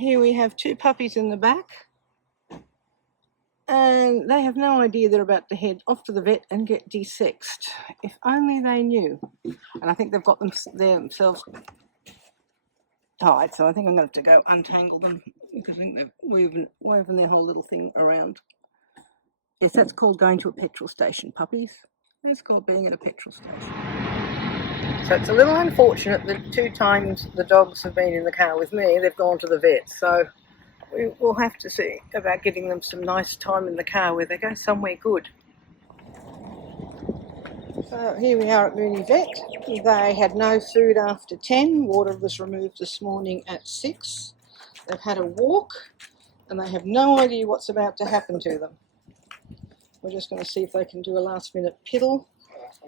here we have two puppies in the back, and they have no idea they're about to head off to the vet and get desexed. If only they knew. And I think they've got themselves tied, so I think I'm going to have to go untangle them because I think they've woven their whole little thing around. Yes, that's called going to a petrol station, puppies. That's called being at a petrol station. So it's a little unfortunate that 2 times the dogs have been in the car with me, they've gone to the vet. So we will have to see about getting them some nice time in the car where they go somewhere good. So here we are at Mooney Vet. They had no food after 10. Water was removed this morning at 6. They've had a walk and they have no idea what's about to happen to them. We're just going to see if they can do a last minute piddle. I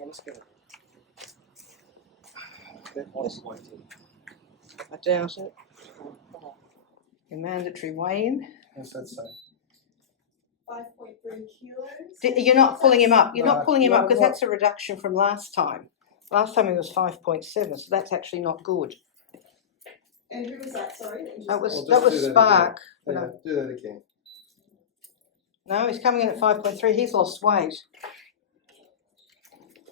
doubt it. A mandatory weigh-in. Yes, that's so. 5.3 kilos. You're not pulling him up. You're not pulling him up because that's a reduction from last time. Last time he was 5.7, so that's actually not good. And who was that? Sorry. That was Spark. Yeah, do that again. No, he's coming in at 5.3. He's lost weight.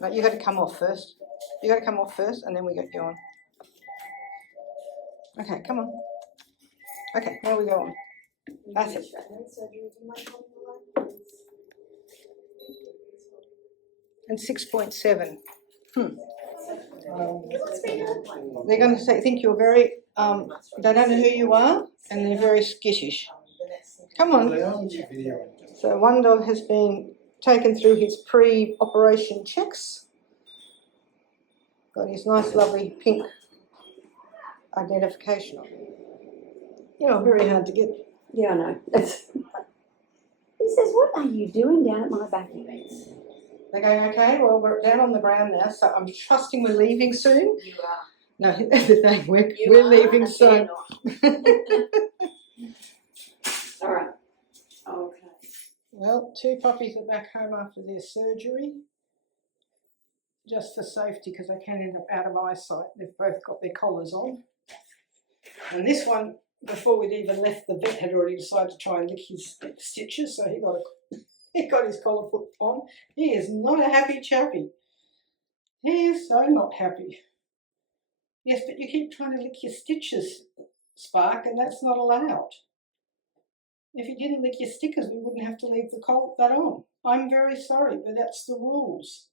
No, you got to come off first. You got to come off first, and then we get you on. Okay, come on. Okay, now we go on. That's it. And 6.7. They're going to think you're very. They don't know who you are, and they're very skittish. Come on. So one dog has been taken through his pre-operation checks. Got his nice, lovely pink identification on. You know, very hard to get. Yeah, I know. He says, "What are you doing down at my back fence?" They're going, okay, well, we're down on the ground now, so I'm trusting we're leaving soon. You are. No, we're leaving soon. All right. Okay. Well, 2 puppies are back home after their surgery. Just for safety, because they can end up out of eyesight. They've both got their collars on. And this one, before we'd even left the vet, had already decided to try and lick his stitches, so he got his collar put on. He is not a happy chappy. He is so not happy. Yes, but you keep trying to lick your stitches, Spark, and that's not allowed. If you didn't lick your stickers, we wouldn't have to leave that on. I'm very sorry, but that's the rules.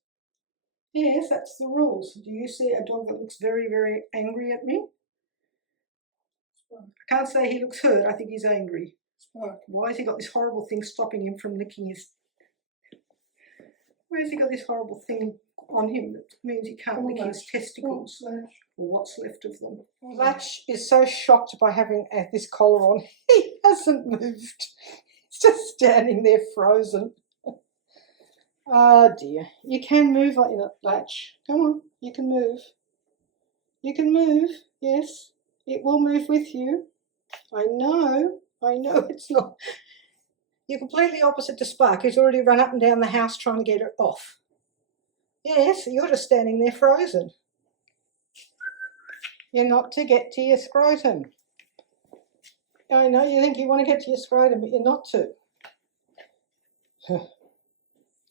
Yes, that's the rules. Do you see a dog that looks very, very angry at me? I can't say he looks hurt. I think he's angry. Why has he got this horrible thing stopping him from licking his... Why has he got this horrible thing on him that means he can't lick his testicles? Or what's left of them. Latch is so shocked by having this collar on. He hasn't moved. He's just standing there frozen. Oh dear. You can move, Latch. Come on, you can move. You can move, yes. It will move with you. I know it's not. You're completely opposite to Spark, who's already run up and down the house trying to get it off. Yes, you're just standing there frozen. You're not to get to your scrotum. I know you think you want to get to your scrotum, but you're not to.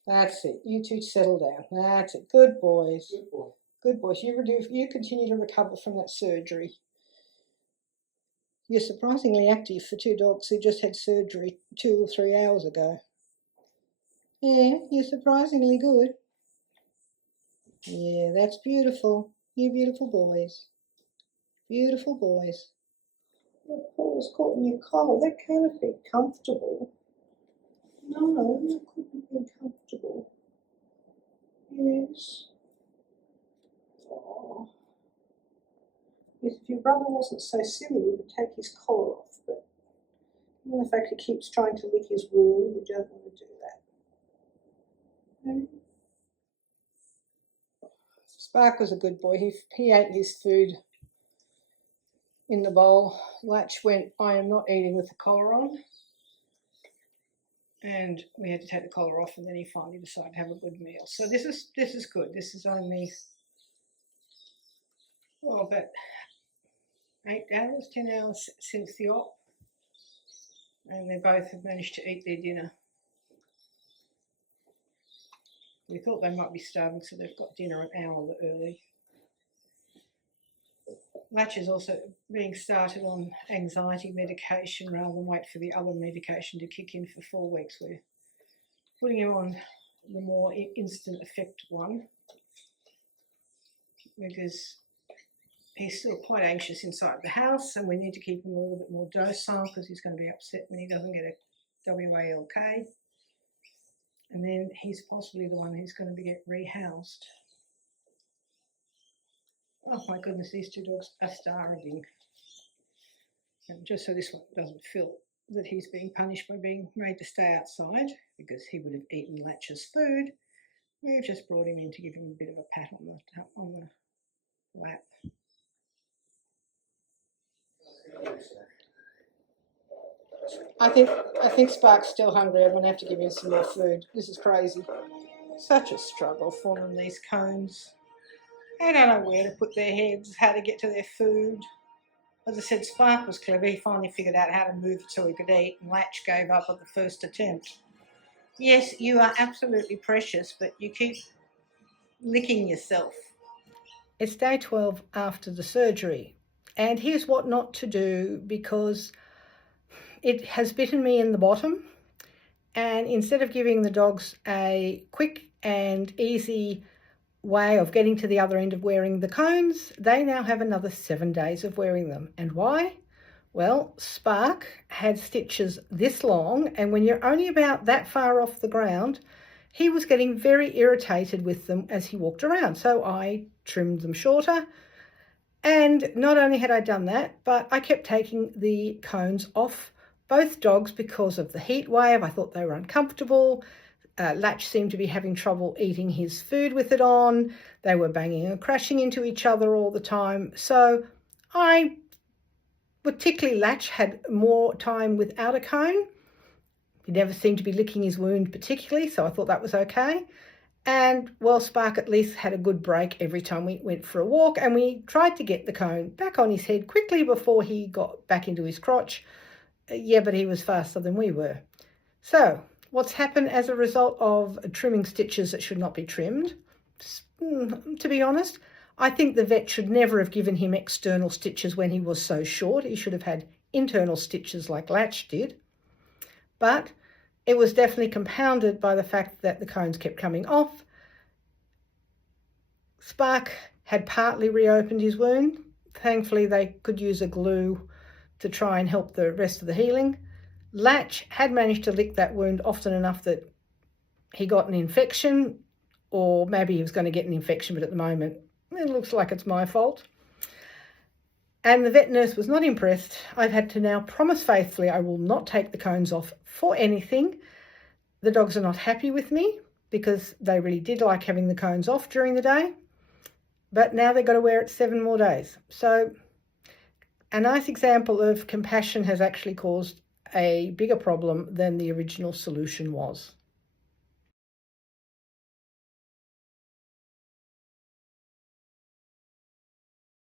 That's it. You two settle down. That's it. Good boys. Good boy. Good boys. You continue to recover from that surgery. You're surprisingly active for 2 dogs who just had surgery 2 or 3 hours ago. Yeah, you're surprisingly good. Yeah, that's beautiful. You beautiful boys. Beautiful boys. Your paw's caught in your collar. That can't be comfortable. No, that couldn't be comfortable. Yes. Oh. If your brother wasn't so silly, we would take his collar off, but given the fact he keeps trying to lick his wound, we don't want to do that. Okay. Spark was a good boy. He ate his food in the bowl. Latch went, I am not eating with the collar on. And we had to take the collar off, and then he finally decided to have a good meal. So this is good. This is only about 8 hours, 10 hours since the op. And they both have managed to eat their dinner. We thought they might be starving, so they've got dinner an hour early. Latch is also being started on anxiety medication rather than wait for the other medication to kick in for 4 weeks. We're putting him on the more instant effect one because he's still quite anxious inside the house, and we need to keep him a little bit more docile because he's going to be upset when he doesn't get a WALK. And then he's possibly the one who's going to get rehoused. Oh my goodness, these two dogs are starving. And just so this one doesn't feel that he's being punished by being made to stay outside because he would have eaten Latch's food, we've just brought him in to give him a bit of a pat on the lap. I think Spark's still hungry. I'm going to have to give him some more food. This is crazy. Such a struggle for them, these cones. They don't know where to put their heads, how to get to their food. As I said, Spark was clever. He finally figured out how to move it so he could eat, and Latch gave up at the first attempt. Yes, you are absolutely precious, but you keep licking yourself. It's day 12 after the surgery, and here's what not to do because it has bitten me in the bottom, and instead of giving the dogs a quick and easy way of getting to the other end of wearing the cones, they now have another 7 days of wearing them. And why? Well, Spark had stitches this long, and when you're only about that far off the ground, he was getting very irritated with them as he walked around. So I trimmed them shorter, and not only had I done that, but I kept taking the cones off both dogs because of the heat wave. I thought they were uncomfortable. Latch seemed to be having trouble eating his food with it on. They were banging and crashing into each other all the time. So particularly Latch had more time without a cone. He never seemed to be licking his wound particularly, so I thought that was okay. And, well, Spark at least had a good break every time we went for a walk, and we tried to get the cone back on his head quickly before he got back into his crotch. Yeah, but he was faster than we were. So what's happened as a result of trimming stitches that should not be trimmed? To be honest, I think the vet should never have given him external stitches when he was so short. He should have had internal stitches like Latch did. But it was definitely compounded by the fact that the cones kept coming off. Spark had partly reopened his wound. Thankfully, they could use a glue to try and help the rest of the healing. Latch had managed to lick that wound often enough that he got an infection, or maybe he was going to get an infection, but at the moment it looks like it's my fault. And the vet nurse was not impressed. I've had to now promise faithfully I will not take the cones off for anything. The dogs are not happy with me because they really did like having the cones off during the day, but now they've got to wear it 7 more days. So a nice example of compassion has actually caused a bigger problem than the original solution was.